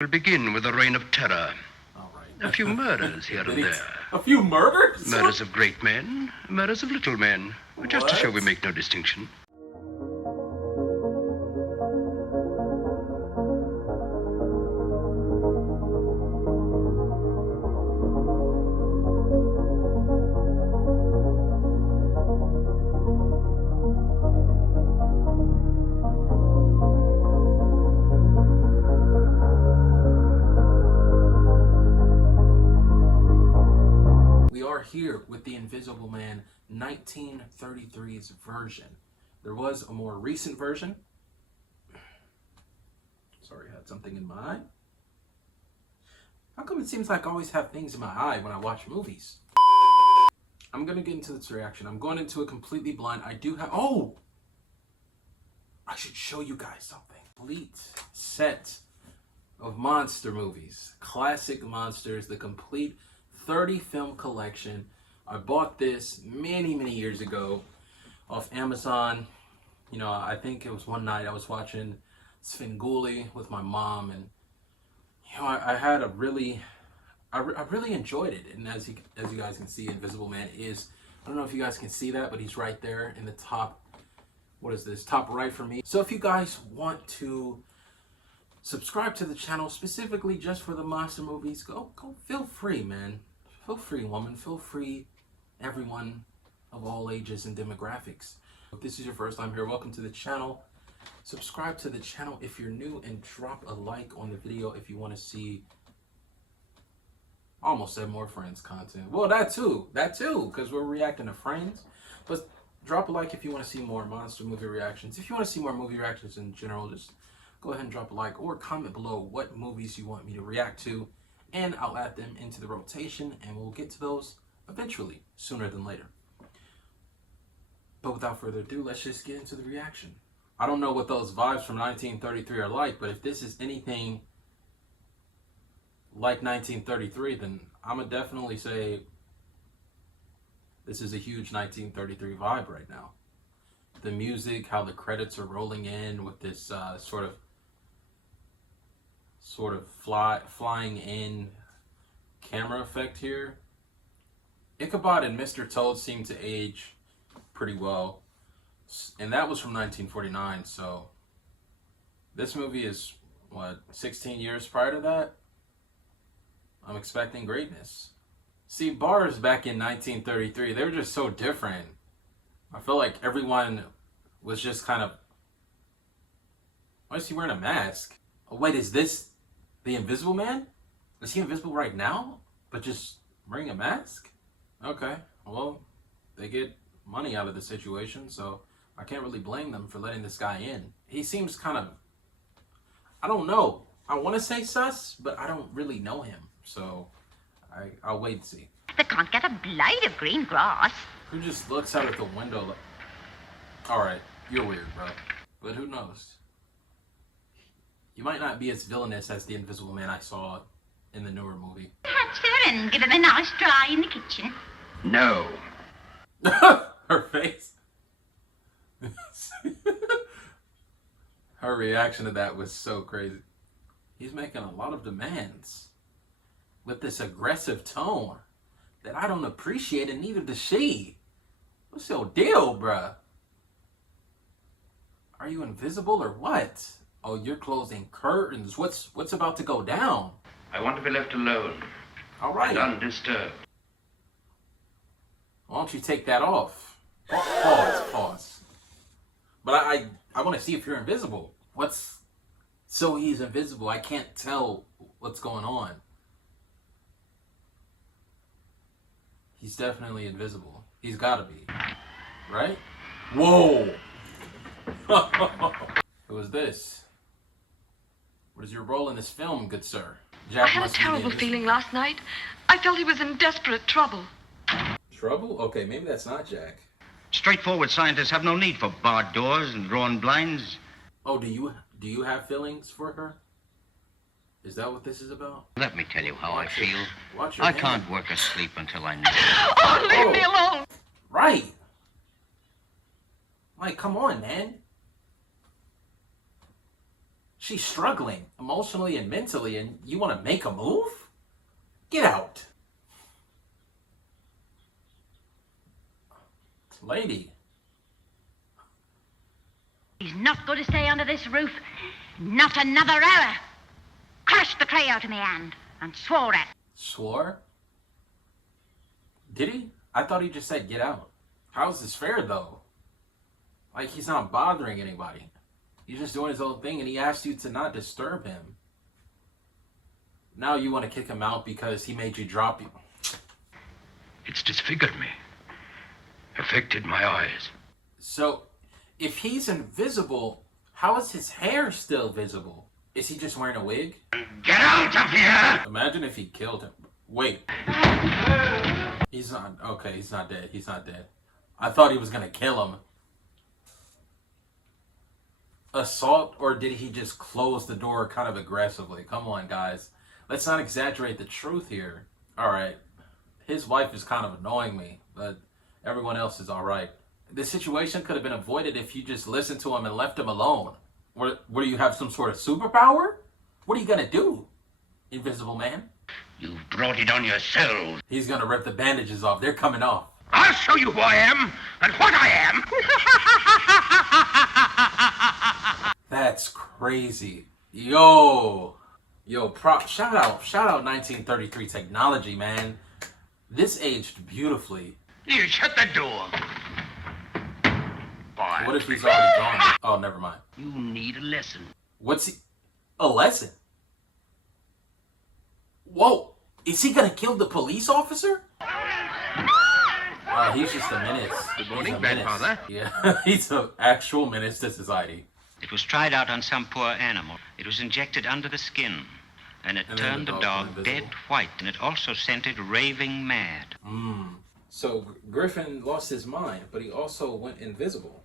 We'll begin with a reign of terror. All right. A few murders here and there. A few murders? Murders of great men, murders of little men. Just to show we make no distinction. We are here with the Invisible Man 1933's version. There was a more recent version. Sorry, I had something in my eye. How come it seems like I always have things in my eye when I watch movies? I'm going to get into this reaction. I'm going into it completely blind. I do have... Oh! I should show you guys something. Complete set of monster movies. Classic monsters. The complete 30 film collection. I bought this many years ago off Amazon. You know, I think it was one night I was watching Svengoolie with my mom, and you know, I had a really, I really enjoyed it. And as you guys can see, Invisible Man is, I don't know if you guys can see that, but he's right there in the top. What is this? Top right for me. So if you guys want to subscribe to the channel specifically just for the monster movies, go feel free, man. Feel free, woman. Feel free, everyone of all ages and demographics. If this is your first time here, welcome to the channel. Subscribe to the channel if you're new, and drop a like on the video if you want to see, I almost said more Friends content. Well, that too, because we're reacting to Friends. But drop a like if you want to see more monster movie reactions. If you want to see more movie reactions in general, just go ahead and drop a like or comment below what movies you want me to react to, and I'll add them into the rotation, and we'll get to those eventually, sooner than later. But without further ado, let's just get into the reaction. I don't know what those vibes from 1933 are like, but if this is anything like 1933, then I'm going to definitely say this is a huge 1933 vibe right now. The music, how the credits are rolling in with this sort of flying in camera effect here. Ichabod and Mr. Toad seem to age pretty well, and that was from 1949, so this movie is, what, 16 years prior to that? I'm expecting greatness. See, bars back in 1933, they were just so different. I feel like everyone was just kind of... Why is he wearing a mask? Oh, wait, is this the Invisible Man? Is he invisible right now, but just wearing a mask? Okay, well, they get money out of the situation, so I can't really blame them for letting this guy in. He seems kind of... I don't know. I want to say sus, but I don't really know him, so I'll wait and see. They can't get a blade of green grass. Who just looks out at the window like... Alright, you're weird, bro. But who knows? You might not be as villainous as the Invisible Man I saw in the newer movie. Perhaps her and give him a nice dry in the kitchen. No. Her face. Her reaction to that was so crazy. He's making a lot of demands with this aggressive tone that I don't appreciate, and neither does she. What's your deal, bruh? Are you invisible or what? Oh, you're closing curtains. What's about to go down? I want to be left alone. All right. And undisturbed. Why don't you take that off? Pause. But I want to see if you're invisible. So he's invisible. I can't tell what's going on. He's definitely invisible. He's got to be. Right? Whoa! Who is this? What is your role in this film, good sir? Jack I had a terrible feeling last night. I felt he was in desperate trouble. Trouble? Okay, maybe that's not Jack. Straightforward scientists have no need for barred doors and drawn blinds. Oh, do you have feelings for her? Is that what this is about? Let me tell you how I feel. Watch your I hand. can't work asleep until I know. Oh, leave me alone! Right. Like, come on, man. She's struggling emotionally and mentally, and you want to make a move? Get out. Lady. He's not going to stay under this roof. Not another hour. Crushed the tray out of my hand and swore at. Swore? Did he? I thought he just said get out. How's this fair, though? Like, he's not bothering anybody. He's just doing his own thing, and he asked you to not disturb him. Now you want to kick him out because he made you drop you. It's disfigured me. Affected my eyes. So, if he's invisible, how is his hair still visible? Is he just wearing a wig? Get out of here! Imagine if he killed him. Wait. He's not... Okay, he's not dead. He's not dead. I thought he was going to kill him. Assault, or did he just close the door kind of aggressively? Come on, guys. Let's not exaggerate the truth here. Alright. His wife is kind of annoying me, but everyone else is alright. This situation could have been avoided if you just listened to him and left him alone. What do you have, some sort of superpower? What are you gonna do, Invisible Man? You've brought it on yourself. He's gonna rip the bandages off. They're coming off. I'll show you who I am and what I am. That's crazy. Yo, shout out 1933 technology, man. This aged beautifully. You shut the door. Boy. What if he's already gone? Oh, never mind. You need a lesson. What's he? A lesson? Whoa! Is he gonna kill the police officer? Oh, he's just a menace. Good morning, He's a menace. grandfather. Yeah, he's an actual menace to society. It was tried out on some poor animal. It was injected under the skin, and it And then turned the the dog dog went dead invisible. white, and it also sent it raving mad. So Griffin lost his mind, but he also went invisible.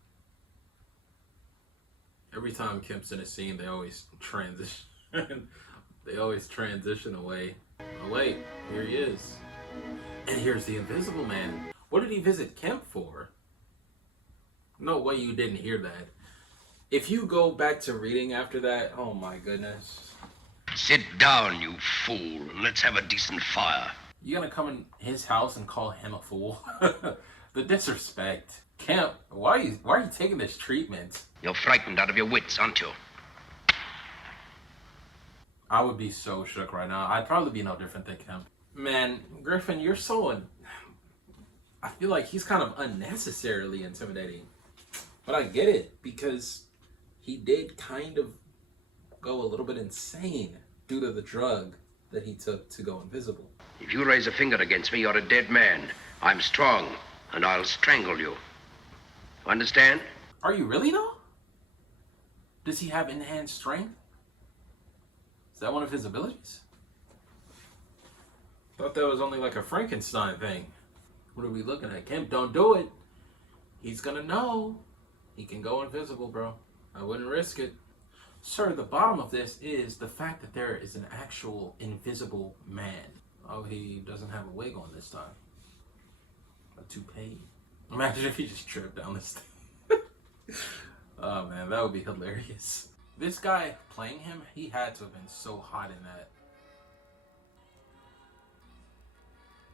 Every time Kemp's in a scene, they always transition. They always transition away. Oh wait, here he is. And here's the Invisible Man. What did he visit Kemp for? No way you didn't hear that. If you go back to reading after that, oh my goodness. Sit down, you fool, and let's have a decent fire. You gonna come in his house and call him a fool? The disrespect. Kemp, why are you taking this treatment? You're frightened out of your wits, aren't you? I would be so shook right now. I'd probably be no different than Kemp. Man, Griffin, you're so... I feel like he's kind of unnecessarily intimidating. But I get it, because he did kind of go a little bit insane due to the drug that he took to go invisible. If you raise a finger against me, you're a dead man. I'm strong, and I'll strangle you. Understand? Are you really, though? Does he have enhanced strength? Is that one of his abilities? Thought that was only like a Frankenstein thing. What are we looking at? Kemp, don't do it. He's gonna know. He can go invisible, bro. I wouldn't risk it. Sir, the bottom of this is the fact that there is an actual invisible man. Oh, he doesn't have a wig on this time. A toupee. Imagine if he just tripped down this thing. Oh man, that would be hilarious. This guy playing him, he had to have been so hot in that.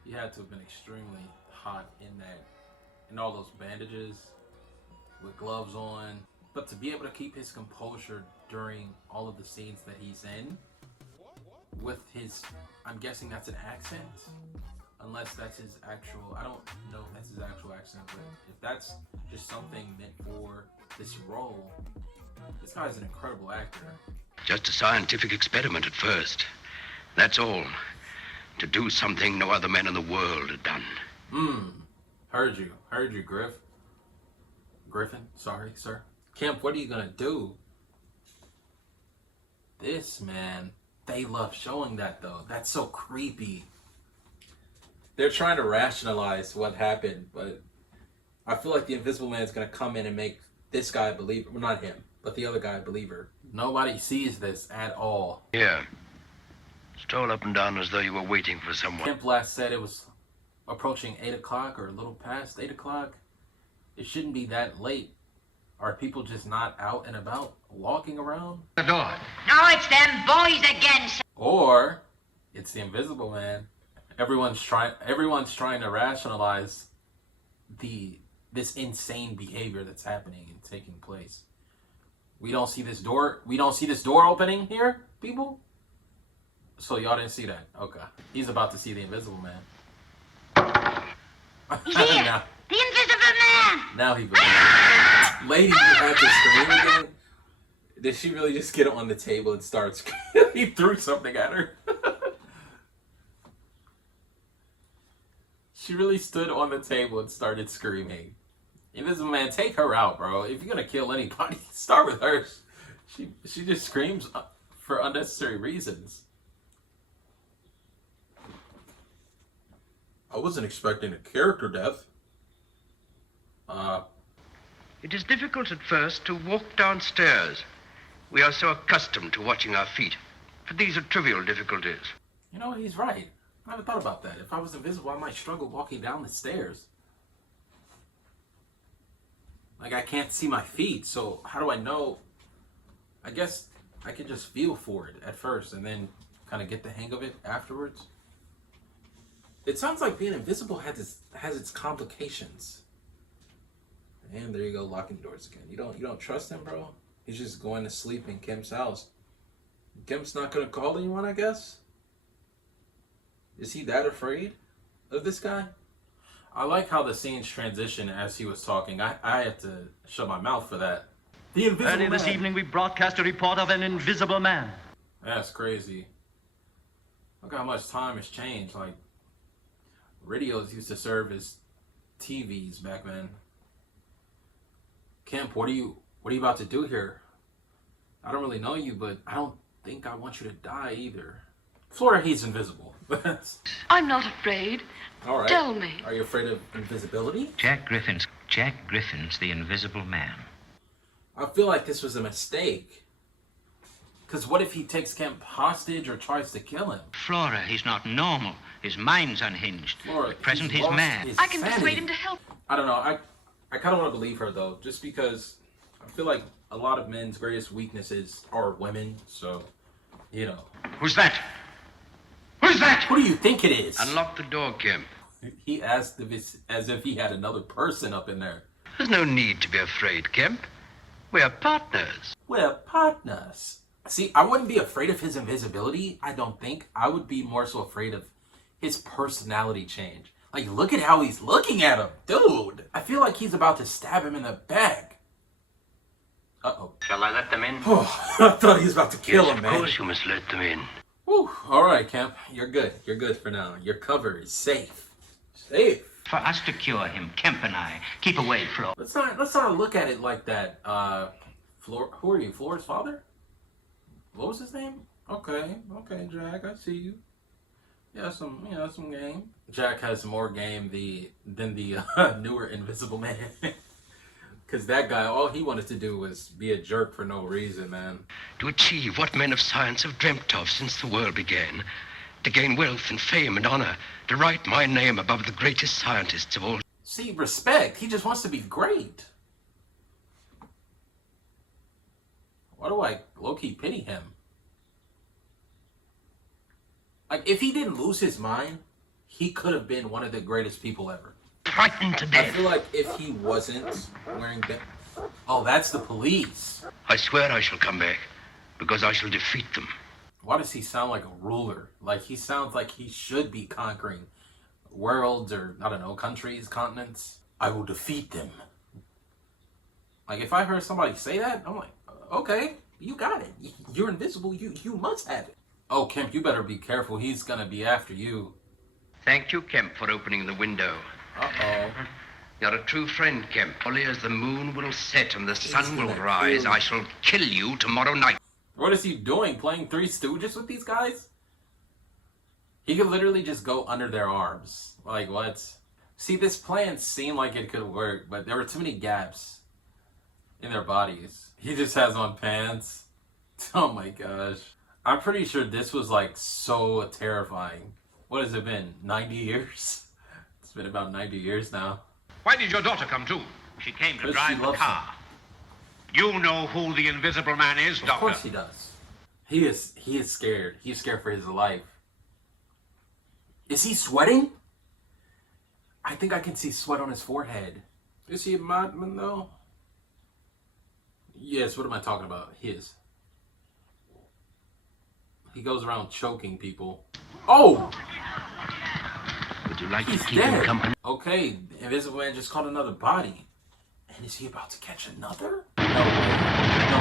He had to have been extremely hot in that. In all those bandages, with gloves on. But to be able to keep his composure during all of the scenes that he's in, with his, I'm guessing that's an accent, unless that's his actual, I don't know if that's his actual accent, but if that's just something meant for this role, this guy's an incredible actor. Just a scientific experiment at first. That's all. To do something no other man in the world had done. Heard you, Griffin, sorry, sir. Kemp, what are you gonna do? This, man, they love showing that, though. That's so creepy. They're trying to rationalize what happened, but I feel like the Invisible Man's gonna come in and make this guy a believer. Well, not him, but the other guy a believer. Nobody sees this at all. Here. Stroll up and down as though you were waiting for someone. Kemp last said it was approaching 8 o'clock or a little past 8 o'clock. It shouldn't be that late. Are people just not out and about walking around? The door. No, it's them boys again, sir. Or it's the Invisible Man. Everyone's trying to rationalize this insane behavior that's happening and taking place. We don't see this door opening here, people? So y'all didn't see that. Okay. He's about to see the Invisible Man. He's here. now, The Invisible Man. now he believes. Lady, you had to scream again? Did she really just get on the table and start screaming? He threw something at her. She really stood on the table and started screaming. Invisible Man, take her out, bro. If you're gonna kill anybody, start with her. She just screams for unnecessary reasons. I wasn't expecting a character death. It is difficult at first to walk downstairs. We are so accustomed to watching our feet. But these are trivial difficulties. You know, he's right. I never thought about that. If I was invisible, I might struggle walking down the stairs. Like, I can't see my feet, so how do I know? I guess I can just feel for it at first and then kind of get the hang of it afterwards. It sounds like being invisible has its complications. And there you go, locking doors again. You don't trust him, bro? He's just going to sleep in Kim's house. Kim's not gonna call anyone, I guess? Is he that afraid of this guy? I like how the scenes transition as he was talking. I had to shut my mouth for that. The Invisible Early this Man. evening, we broadcast a report of an invisible man. That's crazy. Look how much time has changed. Like, radios used to serve as TVs back then. Kemp, what are you about to do here? I don't really know you, but I don't think I want you to die either. Flora, he's invisible. I'm not afraid. All right. Tell me. Are you afraid of invisibility? Jack Griffin's the Invisible Man. I feel like this was a mistake. Because what if he takes Kemp hostage or tries to kill him? Flora, he's not normal. His mind's unhinged. Flora, At present, he's lost mad. his I can sanity. persuade him to help. I don't know. I kind of want to believe her, though, just because I feel like a lot of men's greatest weaknesses are women. So, you know. Who's that? Who's that? Who do you think it is? Unlock the door, Kim. He asked if it's as if he had another person up in there. There's no need to be afraid, Kemp. We're partners. We're partners. See, I wouldn't be afraid of his invisibility, I don't think. I would be more so afraid of his personality change. Like, look at how he's looking at him. Dude, I feel like he's about to stab him in the back. Uh-oh. Shall I let them in? Oh, I thought he was about to kill Yes, him, of man. course you must let them in. Whew. All right, Kemp. You're good. You're good for now. Your cover is safe. Safe. For us to cure him, Kemp and I. Keep away, Flo. Let's not look at it like that. Who are you? Flora's father? What was his name? Okay, Jack. I see you. Yeah, some game. Jack has more game than the newer Invisible Man. Because that guy, all he wanted to do was be a jerk for no reason, man. To achieve what men of science have dreamt of since the world began. To gain wealth and fame and honor. To write my name above the greatest scientists of all. See, respect. He just wants to be great. Why do I low-key pity him? Like, if he didn't lose his mind, he could have been one of the greatest people ever. Frightened to I death. feel like if he wasn't wearing that... Oh, that's the police. I swear I shall come back. Because I shall defeat them. Why does he sound like a ruler? Like, he sounds like he should be conquering worlds or, I don't know, countries, continents. I will defeat them. Like, if I heard somebody say that, I'm like, okay, you got it. You're invisible. You must have it. Oh, Kemp, you better be careful. He's gonna be after you. Thank you, Kemp, for opening the window. Uh-oh. You're a true friend, Kemp. Only as the moon will set and the sun will gonna rise, kill I shall kill you tomorrow night. What is he doing? Playing Three Stooges with these guys? He could literally just go under their arms. Like, what? See, this plan seemed like it could work, but there were too many gaps in their bodies. He just has on pants. Oh my gosh. I'm pretty sure this was like so terrifying. What has it been? 90 years? It's been about 90 years now. Why did your daughter come too? She came to Because drive she the loves car. You know who the Invisible Man is, Doctor. Of course he does. He is scared. He's scared for his life. Is he sweating? I think I can see sweat on his forehead. Is he a madman though? Yes, what am I talking about? His. He goes around choking people. Oh! Would you like He's to keep him dead. company? Okay, Invisible Man just caught another body. And is he about to catch another? No way. No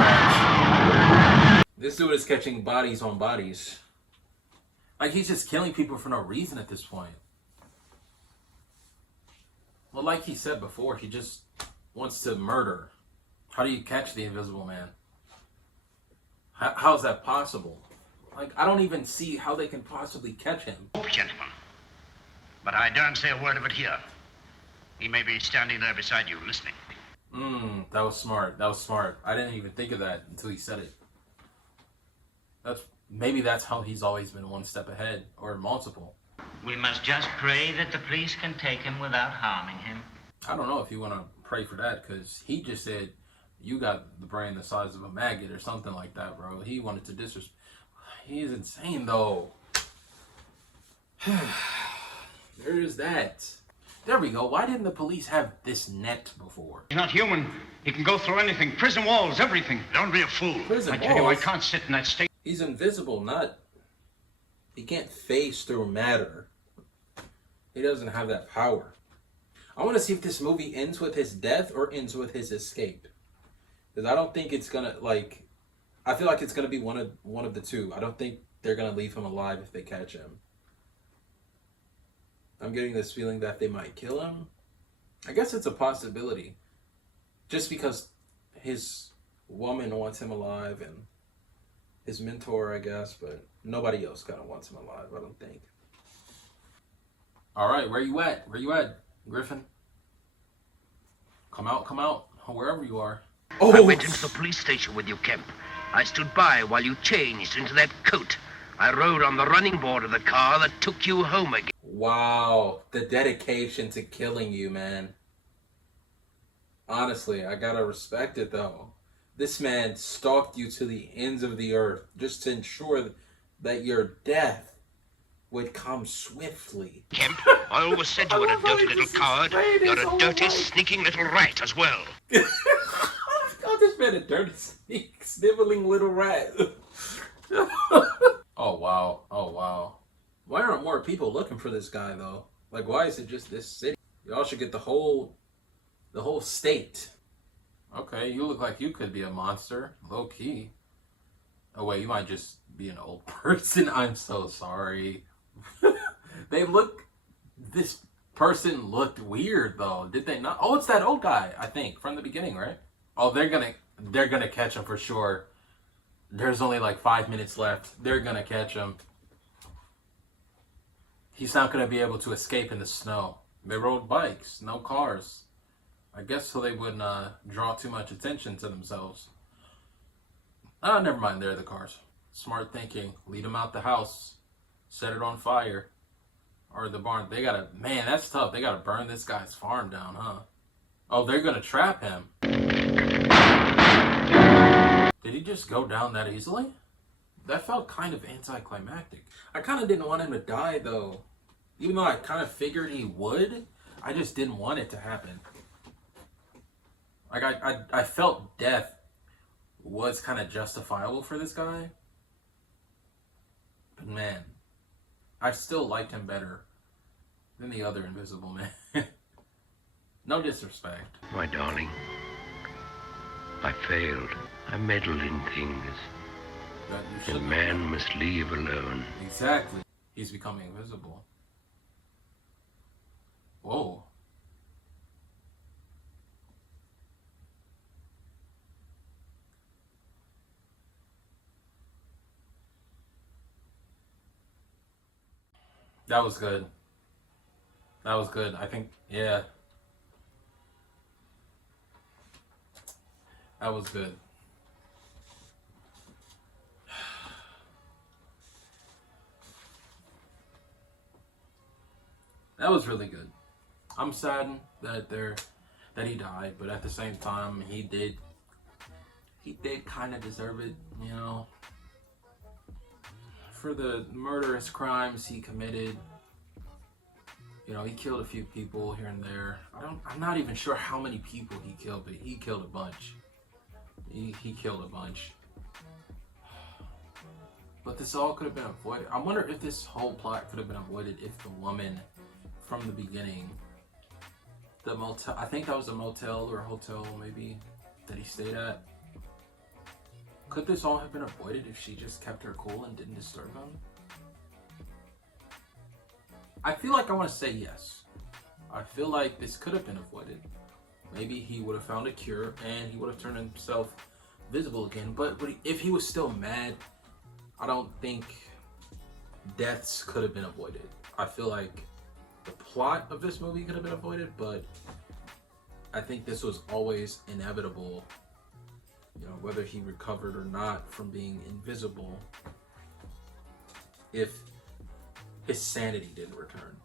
way. This dude is catching bodies on bodies. Like, he's just killing people for no reason at this point. Well, like he said before, he just wants to murder. How do you catch the Invisible Man? How is that possible? Like, I don't even see how they can possibly catch him. Gentlemen, but I daren't say a word of it here. He may be standing there beside you, listening. That was smart. That was smart. I didn't even think of that until he said it. Maybe that's how he's always been one step ahead, or multiple. We must just pray that the police can take him without harming him. I don't know if you want to pray for that, because he just said you got the brain the size of a maggot or something like that, bro. He wanted to disrespect. He's insane, though. There is that. There we go. Why didn't the police have this net before? He's not human. He can go through anything. Prison walls, everything. Don't be a fool. Prison I tell you, I walls? can't sit in that state. He's invisible, not... He can't phase through matter. He doesn't have that power. I want to see if this movie ends with his death or ends with his escape. Because I don't think it's gonna, like... I feel like it's gonna be one of the two. I don't think they're gonna leave him alive if they catch him. I'm getting this feeling that they might kill him. I guess it's a possibility. Just because his woman wants him alive and his mentor, I guess, but nobody else kind of wants him alive, I don't think. All right, where you at? Where you at, Griffin? Come out, wherever you are. I went into the police station with you, Kemp. I stood by while you changed into that coat. I rode on the running board of the car that took you home again. Wow, the dedication to killing you, man. Honestly, I gotta respect it, though. This man stalked you to the ends of the earth just to ensure that your death would come swiftly. Kemp, I always said you were a dirty little coward. You're a dirty, sneaking little rat as well. Oh, this man a dirty, sniveling little rat. Oh, wow. Oh, wow. Why aren't more people looking for this guy, though? Like, why is it just this city? Y'all should get the whole state. Okay, you look like you could be a monster. Low key. Oh, wait, you might just be an old person. I'm so sorry. This person looked weird, though. Did they not? Oh, it's that old guy, I think, from the beginning, right? Oh, they're gonna catch him for sure. There's only like 5 minutes left. They're gonna catch him. He's not gonna be able to escape in the snow. They rode bikes, no cars. I guess so they wouldn't draw too much attention to themselves. Never mind, they're the cars. Smart thinking. Lead them out the house. Set it on fire. Or the barn. Man, that's tough. They gotta burn this guy's farm down, huh? Oh, they're gonna trap him. Did he just go down that easily? That felt kind of anticlimactic. I kind of didn't want him to die, though. Even though I kind of figured he would, I just didn't want it to happen. Like, I felt death was kind of justifiable for this guy. But man, I still liked him better than the other Invisible Man. No disrespect. My darling, I failed. I meddled in things. That you A shouldn't man have. must leave alone. Exactly. He's becoming invisible. Whoa. That was good. That was good. I think, yeah. That was good. That was really good. I'm saddened that they're that he died, but at the same time, he did kind of deserve it, you know, for the murderous crimes he committed. You know, he killed a few people here and there. I'm not even sure how many people he killed, but he killed a bunch. He killed a bunch. But this all could have been avoided. I wonder if this whole plot could have been avoided if the woman from the beginning, the motel, I think that was a motel or a hotel maybe that he stayed at. Could this all have been avoided if she just kept her cool and didn't disturb him? I feel like I want to say yes. I feel like this could have been avoided. Maybe he would have found a cure and he would have turned himself visible again. But if he was still mad, I don't think deaths could have been avoided. I feel like the plot of this movie could have been avoided, but I think this was always inevitable. You know, whether he recovered or not from being invisible, if his sanity didn't return.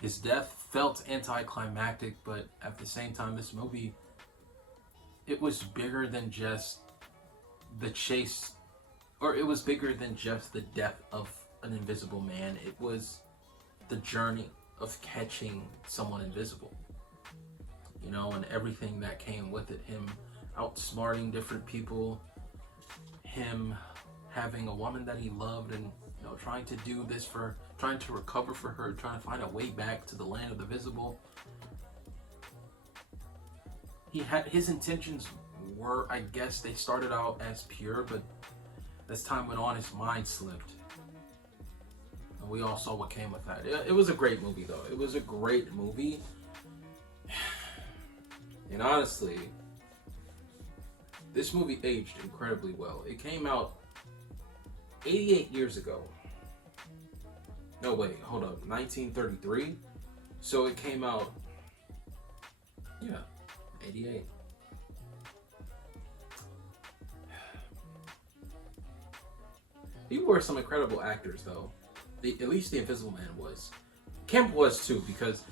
His death felt anticlimactic, but at the same time, this movie, it was bigger than just the chase, or it was bigger than just the death of an invisible man. It was the journey of catching someone invisible, you know, and everything that came with it. Him outsmarting different people, him having a woman that he loved and, you know, trying to do this for, trying to recover for her, trying to find a way back to the land of the visible. He had, his intentions were, I guess they started out as pure, but as time went on, his mind slipped. And we all saw what came with that. It was a great movie, though. It was a great movie. And honestly, this movie aged incredibly well. It came out 88 years ago. No, wait, hold up. 1933? So it came out, yeah, 88. People were some incredible actors, though. At least the Invisible Man was. Kemp was, too, because,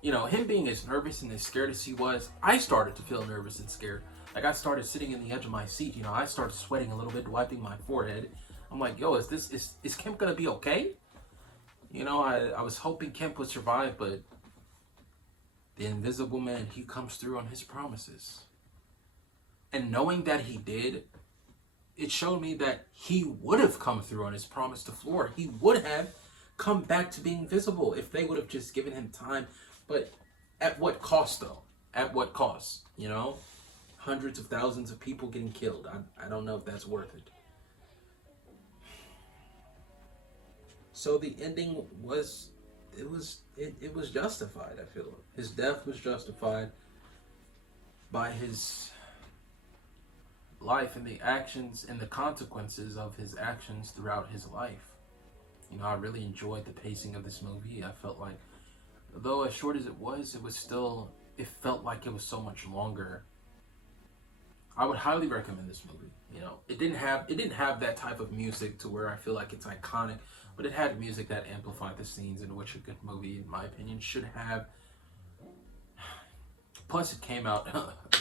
you know, him being as nervous and as scared as he was, I started to feel nervous and scared. Like, I started sitting in the edge of my seat, you know, I started sweating a little bit, wiping my forehead. I'm like, yo, is Kemp gonna be okay? You know, I was hoping Kemp would survive, but the Invisible Man, he comes through on his promises. And knowing that he did, it showed me that he would have come through on his promise to Flora. He would have come back to being visible if they would have just given him time. But at what cost, though? At what cost? You know? Hundreds of thousands of people getting killed. I don't know if that's worth it. So the ending was, it was justified, I feel. His death was justified by his life and the actions and the consequences of his actions throughout his life. You know, I really enjoyed the pacing of this movie. I felt like, though as short as it was still, it felt like it was so much longer. I would highly recommend this movie. You know, it didn't have that type of music to where I feel like it's iconic, but it had music that amplified the scenes in which a good movie, in my opinion, should have. Plus, it came out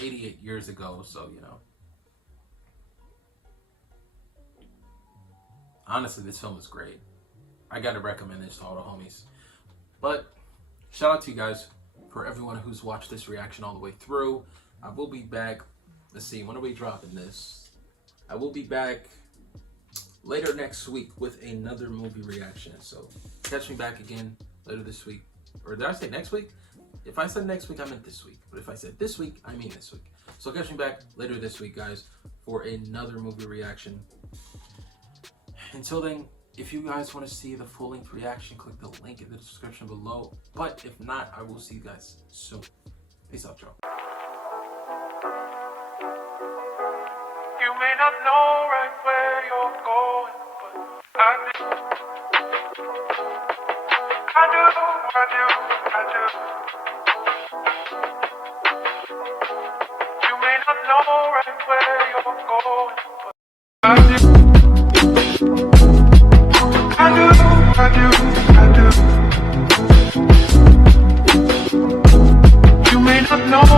88 years ago, so, you know. Honestly, this film is great. I gotta recommend this to all the homies. But shout out to you guys for everyone who's watched this reaction all the way through. I will be back. Let's see, when are we dropping this? I will be back later next week with another movie reaction. So catch me back again later this week. Or did I say next week? If I said next week, I meant this week. But if I said this week, I mean this week. So catch me back later this week, guys, for another movie reaction. Until then, if you guys want to see the full-length reaction, click the link in the description below. But if not, I will see you guys soon. Peace out, y'all. You may not know right where you're going, but I do. You may not know right where you're going, but I do. I do.